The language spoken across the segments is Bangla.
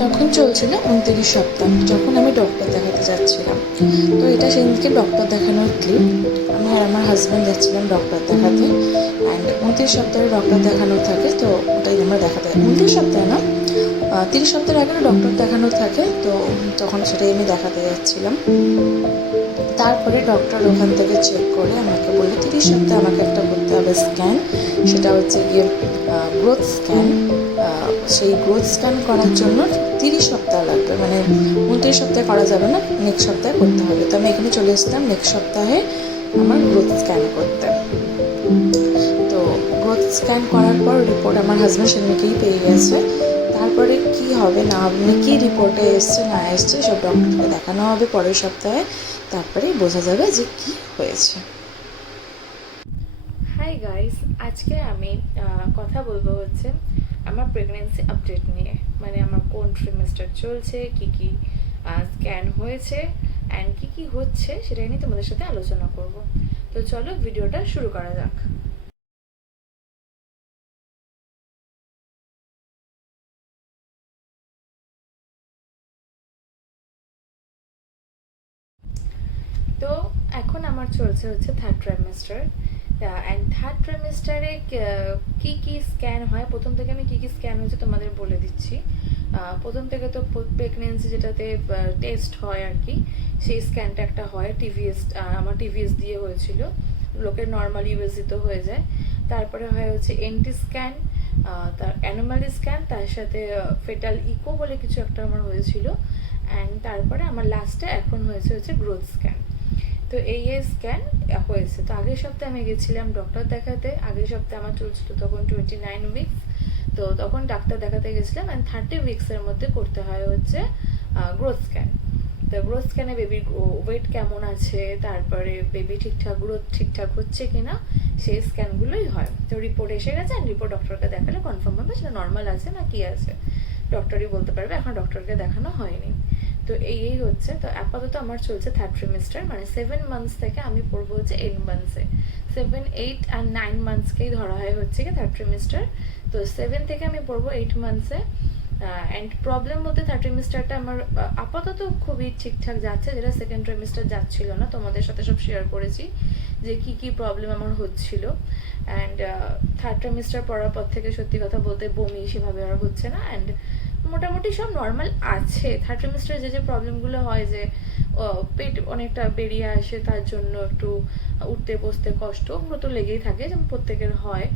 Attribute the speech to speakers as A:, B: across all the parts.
A: তখন চলছিল উনত্রিশ সপ্তাহ, যখন আমি ডক্টর দেখাতে যাচ্ছিলাম। তো এটা সেদিনকে ডক্টর দেখানোর ক্লিপ আমি আর আমার হাজব্যান্ড যাচ্ছিলাম ডক্টর দেখাতে। অ্যান্ড উনত্রিশ সপ্তাহে ডক্টর দেখানো থাকে, তো ওটাই আমরা দেখাতে উনত্রিশ সপ্তাহে না তিরিশ সপ্তাহের আগে ডক্টর দেখানো থাকে, তো তখন সেটাই আমি দেখাতে যাচ্ছিলাম। তারপরে ডক্টর ওখান থেকে চেক করে আমাকে বলল, তিরিশ সপ্তাহে আমাকে একটা করতে হবে স্ক্যান সেটা হচ্ছে গিয়ে গ্রোথ স্ক্যান সেই গ্রোথ স্ক্যান করার জন্য তিরিশ সপ্তাহ লাগবে। মানে উনত্রিশ সপ্তাহে করা যাবে না নেক্সট সপ্তাহে করতে হবে। তো আমি এখানে চলে এসেছিলাম নেক্সট সপ্তাহে আমার গ্রোথ স্ক্যান করতে। তো গ্রোথ স্ক্যান করার পর রিপোর্ট আমার হাজব্যান্ড সেদিনকেই পেয়ে গেছে। তারপরে কি হবে না আপনি মানে কী রিপোর্টে এসছে, না এসছে, সব ডক্টরকে দেখানো হবে পরের সপ্তাহে। তারপরেই বোঝা যাবে যে কি হয়েছে।
B: হাই গাইস আজকে আমি কথা বলব হচ্ছে আমার প্রেগনেন্সি আপডেট নিয়ে। মানে আমার কোন ট্রিমেস্টার চলছে, কি কি স্ক্যান হয়েছে অ্যান্ড কি কি হচ্ছে সেটা নিয়ে তোমাদের সাথে আলোচনা করব। তো চলো ভিডিওটা শুরু করা যাক। তো এখন আমার চলছে হচ্ছে থার্ড ট্রাইমেস্টার অ্যান্ড থার্ড ট্রাইমেস্টারে কি কি স্ক্যান হয়? প্রথম থেকে আমি কি কি স্ক্যান হয়েছে তোমাদের বলে দিচ্ছি। প্রথম থেকে তো প্রেগনেন্সি যেটাতে টেস্ট হয় আর কি, সেই স্ক্যানটা একটা হয় টিভিএস আমার টিভিএস দিয়ে হয়েছিল। লোকের নর্মাল ইউএসজি তো হয়ে যায়। তারপরে হয় হচ্ছে এনটি স্ক্যান তার অ্যানোমালি স্ক্যান তার সাথে ফেটাল ইকো বলে কিছু একটা আমার হয়েছিল। অ্যান্ড তারপরে আমার লাস্টে এখন হয়েছে হচ্ছে গ্রোথ স্ক্যান তো এই এই স্ক্যান হয়েছে। তো আগের সপ্তাহে আমি গেছিলাম ডক্টর দেখাতে। আগের সপ্তাহে আমার চলছিল তখন টোয়েন্টি নাইন উইকস তো তখন ডাক্তার দেখাতে গেছিলাম অ্যান্ড থার্টি উইকসের মধ্যে করতে হয় হচ্ছে গ্রোথ স্ক্যান তো গ্রোথ স্ক্যানে বেবির ওয়েট কেমন আছে, তারপরে বেবি ঠিকঠাক গ্রোথ ঠিকঠাক হচ্ছে কিনা, সেই স্ক্যানগুলোই হয়। তো রিপোর্ট এসে গেছে অ্যান্ড রিপোর্ট ডক্টরকে দেখালে কনফার্ম হবে সেটা নর্মাল আছে না কি আছে। ডক্টরই বলতে পারবে, এখন ডক্টরকে দেখানো হয়নি। তো এই এই হচ্ছে। তো আপাতত আমার চলছে থার্ড ট্রিমেস্টার মানে সেভেন মান্থস থেকে আমি পড়ব হচ্ছে এইট মান্থসে সেভেন এইট অ্যান্ড নাইন মান্থসকেই ধরা হয় হচ্ছে কি থার্ড ট্রিমেস্টার তো সেভেন থেকে আমি পড়ব এইট মান্থসে অ্যান্ড প্রবলেম বলতে থার্ড ট্রিমেস্টারটা আমার আপাতত খুবই ঠিকঠাক যাচ্ছে, যেটা সেকেন্ড ট্রিমেস্টার যাচ্ছিল না। তোমাদের সাথে সব শেয়ার করেছি যে কি কি প্রবলেম আমার হচ্ছিল। অ্যান্ড থার্ড ট্রিমেস্টার পড়ার পর থেকে সত্যি কথা বলতে বমি সেভাবে আর হচ্ছে না। অ্যান্ড মোটামুটি সব নর্মাল আছে। থার্ড ট্রিমেস্টারে যে যে প্রবলেমগুলো হয় যে পেট অনেকটা বেরিয়ে আসে, তার জন্য একটু উঠতে, বসতে কষ্ট, ওগুলো তো লেগেই থাকে, যেমন প্রত্যেকের হয়।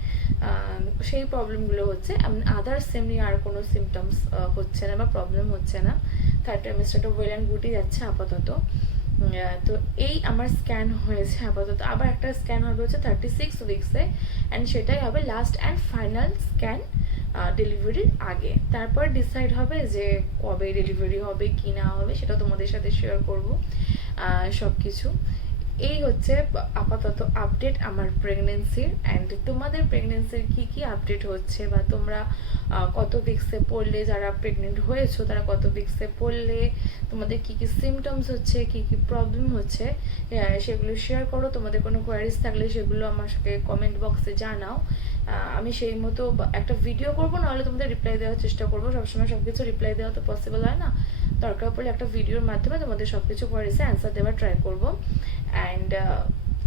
B: সেই প্রবলেমগুলো হচ্ছে। আদার্স এমনি আর কোনো সিমটমস হচ্ছে না বা প্রবলেম হচ্ছে না। থার্ড ট্রাইমেস্টারটা ওয়েল অ্যান্ড গুডই যাচ্ছে আপাতত। তো এই আমার স্ক্যান হয়েছে আপাতত। আবার একটা স্ক্যান হবে হচ্ছে থার্টি সিক্স উইক্সে অ্যান্ড সেটাই হবে লাস্ট অ্যান্ড ফাইনাল স্ক্যান ডেলিভারির আগে। তারপর ডিসাইড হবে যে কবে ডেলিভারি হবে, কি না হবে, সেটা তোমাদের সাথে শেয়ার করব সব কিছু এই হচ্ছে আপাতত আপডেট আমার প্রেগনেন্সির অ্যান্ড তোমাদের প্রেগনেন্সির কি কি আপডেট হচ্ছে বা তোমরা কত উইক্সে পড়লে যারা প্রেগনেন্ট হয়েছো তারা কত উইক্সে পড়লে, তোমাদের কি কি সিমটমস হচ্ছে, কি কি প্রবলেম হচ্ছে সেগুলো শেয়ার করো। তোমাদের কোনো কোয়ারিজ থাকলে সেগুলো আমার সাথে কমেন্ট বক্সে জানাও। আমি সেই মতো একটা ভিডিও করব, নাহলে তোমাদের রিপ্লাই দেওয়ার চেষ্টা করব। সবসময় সব কিছু রিপ্লাই দেওয়া তো পসিবল হয় না। দরকার পড়লে একটা ভিডিওর মাধ্যমে তোমাদের সব কিছু এসে অ্যান্সার দেওয়ার ট্রাই করব। অ্যান্ড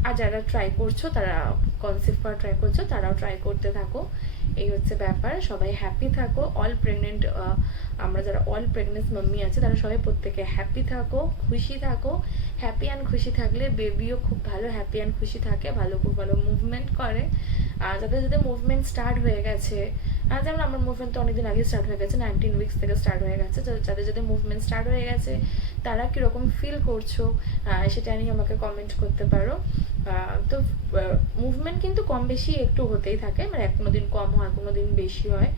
B: আর যারা ট্রাই করছ, তারা কনসেপ্ট করা ট্রাই করছ, তারাও ট্রাই করতে থাকো। এই হচ্ছে ব্যাপার, সবাই হ্যাপি থাকো অল প্রেগনেন্ট আমরা যারা অল প্রেগনেন্ট মাম্মি আছে, তারা সবাই প্রত্যেকে হ্যাপি থাকো, খুশি থাকো হ্যাপি অ্যান্ড খুশি থাকলে বেবিও খুব ভালো হ্যাপি অ্যান্ড খুশি থাকে, ভালো, খুব ভালো মুভমেন্ট করে। আর যাদের যাদের মুভমেন্ট স্টার্ট হয়ে গেছে যেমন আমার মুভমেন্ট তো অনেকদিন আগে স্টার্ট হয়ে গেছে নাইনটিন উইকস থেকে স্টার্ট হয়ে গেছে যাদের যাদের মুভমেন্ট স্টার্ট হয়ে গেছে, তারা কীরকম ফিল করছ সেটা নিয়ে আমাকে কমেন্ট করতে পারো। তো মুভমেন্ট কিন্তু কম বেশি একটু হতেই থাকে। মানে কোনো দিন কম হয়, কোনো দিন বেশি হয়।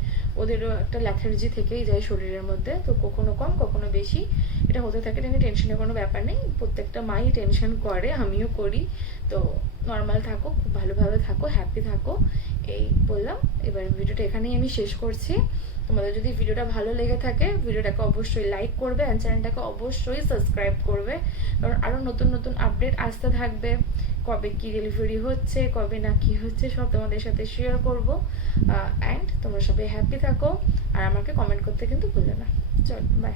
B: ওদেরও একটা ল্যাথার্জি থেকেই যায় শরীরের মধ্যে। তো কখনো কম, কখনো বেশি। এটা হতে থাকে এটা টেনশনের কোনো ব্যাপার নেই। প্রত্যেকটা মাই টেনশন করে, আমিও করি। তো নর্মাল থাকো, খুব ভালোভাবে থাকো হ্যাপি থাকো। এই বললাম। এবার ভিডিওটা এখানেই আমি শেষ করছি। তোমাদের যদি ভিডিওটা ভালো লেগে থাকে, ভিডিওটাকে অবশ্যই লাইক করবে অ্যান্ড চ্যানেলটাকে অবশ্যই সাবস্ক্রাইব করবে। কারণ আরও নতুন নতুন আপডেট আসতে থাকবে। কবে কী ডেলিভারি হচ্ছে, কবে না কি হচ্ছে, সব তোমাদের সাথে শেয়ার করব। অ্যান্ড তোমরা সবাই হ্যাপি থাকো আর আমাকে কমেন্ট করতে কিন্তু ভুলো না। চল বাই